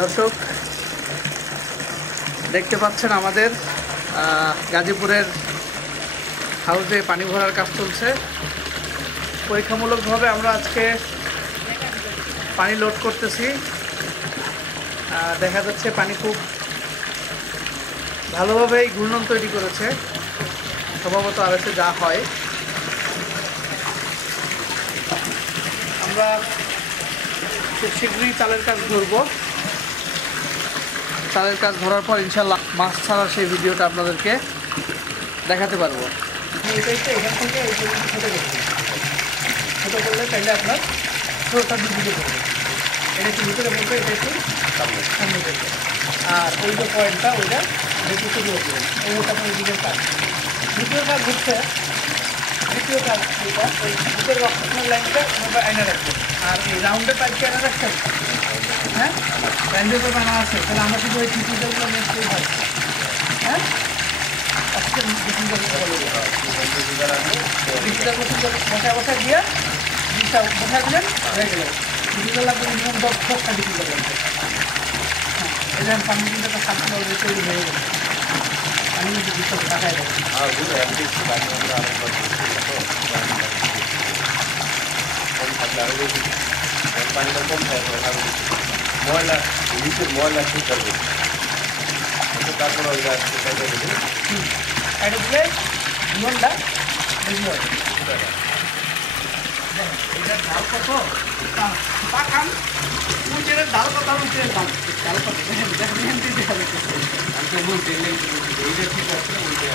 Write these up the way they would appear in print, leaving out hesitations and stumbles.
দর্শক দেখতে পাচ্ছেন আমাদের গাজীপুরের হাউসে পানি ভরার কাজ চলছে। পরীক্ষামূলকভাবে আমরা আজকে পানি লোড করতেছি। দেখা যাচ্ছে পানি খুব ভালোভাবেই ঘূর্ণন তৈরি করেছে, সম্ভবত আরএসে যা হয়। আমরা খুব শীঘ্রই চালের কাজ ধরবো। চালের কাজ ধরার পর ইনশাল্লাহ মাছ ছাড়ার সেই ভিডিওটা আপনাদেরকে দেখাতে পারবো। এটাই তো এখান থেকে এই পর্যন্ত ছোটো করলে তাইলে আপনার ছোটোটা দিকে করবে, এটা একটু ভিতরে বলবে, এটা একটু সামনে করবে। আর ওই যে পয়েন্টটা ওইটা ভিতরে দিয়ে দেবেন। এই হচ্ছে আপনার দিকের কাজ। দ্বিতীয় কাজ হচ্ছে দ্বিতীয় কাজ যেটা ওই ভিতরে রক্তনার লাইনটা ওনারা আইনা রাখবেন। আর এই রাউন্ডের পাইপকে আনা রাখছেন, হ্যাঁ রাউন্ডের পাইপ আনা আছে, তাহলে আমরা কিন্তু ওই ডিসিজারগুলো নিশ্চয়ই হয়। হ্যাঁ আজকে ডিসিজার বসায় বসায় দিয়ে জিনিসটা বসায় দিলেন, হয়ে গেল। ডিসিজার লাগবে মিনিমাম 10টা ডিসিজার লাগবে। হ্যাঁ এই যেমন পানি কিন্তু একটা সার্কুল অলরেডি তৈরি হয়ে গেল। আমি কিন্তু বিশ্বাস টাকায় দেবো পানিটা কম থাকে ময়লা নিচের ময়লা ঠিক থাকবে। তারপরে ওই এটা দিলে জীবনটা বেশি হবে। এটার ডাল কত পাখান উঁচের ডাল কত উঁচের দাম ডাল কত দিতে হবে। আমি তো বলতে ওইটা ঠিক আছে। ওইটা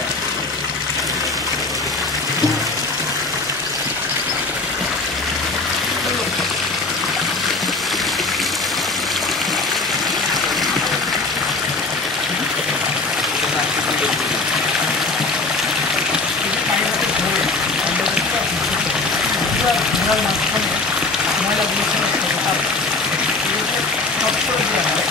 ময়লাগুলো সব করে দেওয়া হয়।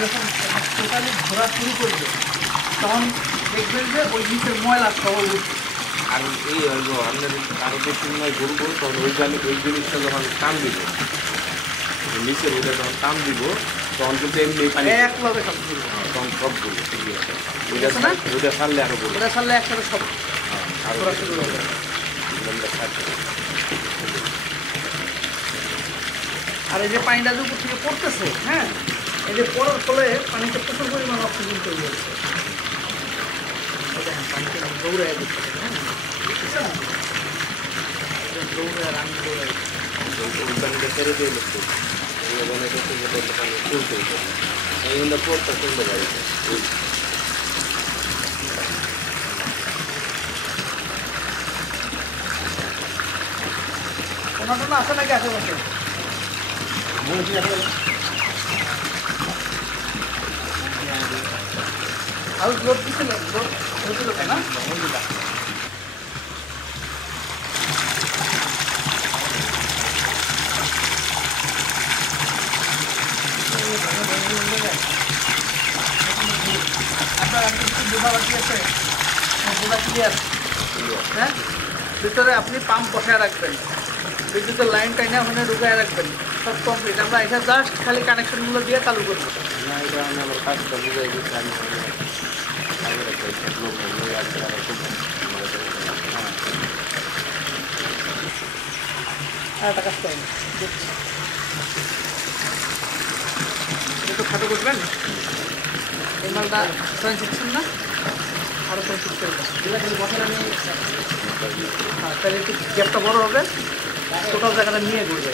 যখন টোটালি ঘোরা শুরু করবে তখন দেখবেন যে ওই নিচের ময়লা সহ আর এই হইল আমাদের আরো যে সময় ঘুরবো তখন ওই জিনিসটা যখন টান দিব, নিচের ওইটা যখন টান দিব তখন কিন্তু এমনি পানি একভাবে সব তখন সব ঘুরবে। ঠিকই আছে, ওইটা ছাড়লে আরো ঘুরবে। ওটা ছাড়লে একসাথে সব আরো শুরু হবে। আর এই যে পানিটা যে উপর থেকে পড়তেছে, হ্যাঁ এই যে পড়ার ফলে পানিতে প্রচুর পরিমাণ অক্সিজেন তৈরি হচ্ছে। পানিতে দৌড়ায় দিচ্ছে, হ্যাঁ দৌড়ায় রান দৌড়ায় পানিটা ছেড়ে দিয়ে লোক তুলতে এই পড়তে তুলতে পারি। ওনাটা আছে নাকি আশেপাশে? আর লোড দিচ্ছিল, লোড হয়েছিল তাই না? আপনার আর কিছু বোঝা বাকি আছে? বোঝা ক্লিয়ার? হ্যাঁ ভিতরে আপনি পাম্প বসায় রাখবেন, বিদ্যুতের লাইন টাইনে ওখানে ঢুকায় রাখবেন, সব কমপ্লিট। আমরা এটা জাস্ট খালি কানেকশনগুলো দিয়ে চালু করবো। না এটা আমি আমার কাজটা বুঝাই দিচ্ছি। আমি আর একটা কাজ করেন, একটু খাটো করবেন। এই মালটা সয়েন শিখছেন না, আরও সয়েন শিখতে হবে। এগুলো খালি বসার আমি তাহলে একটু গ্যাপটা বড় হবে, টোটাল জায়গাটা নিয়ে ঘুরবে।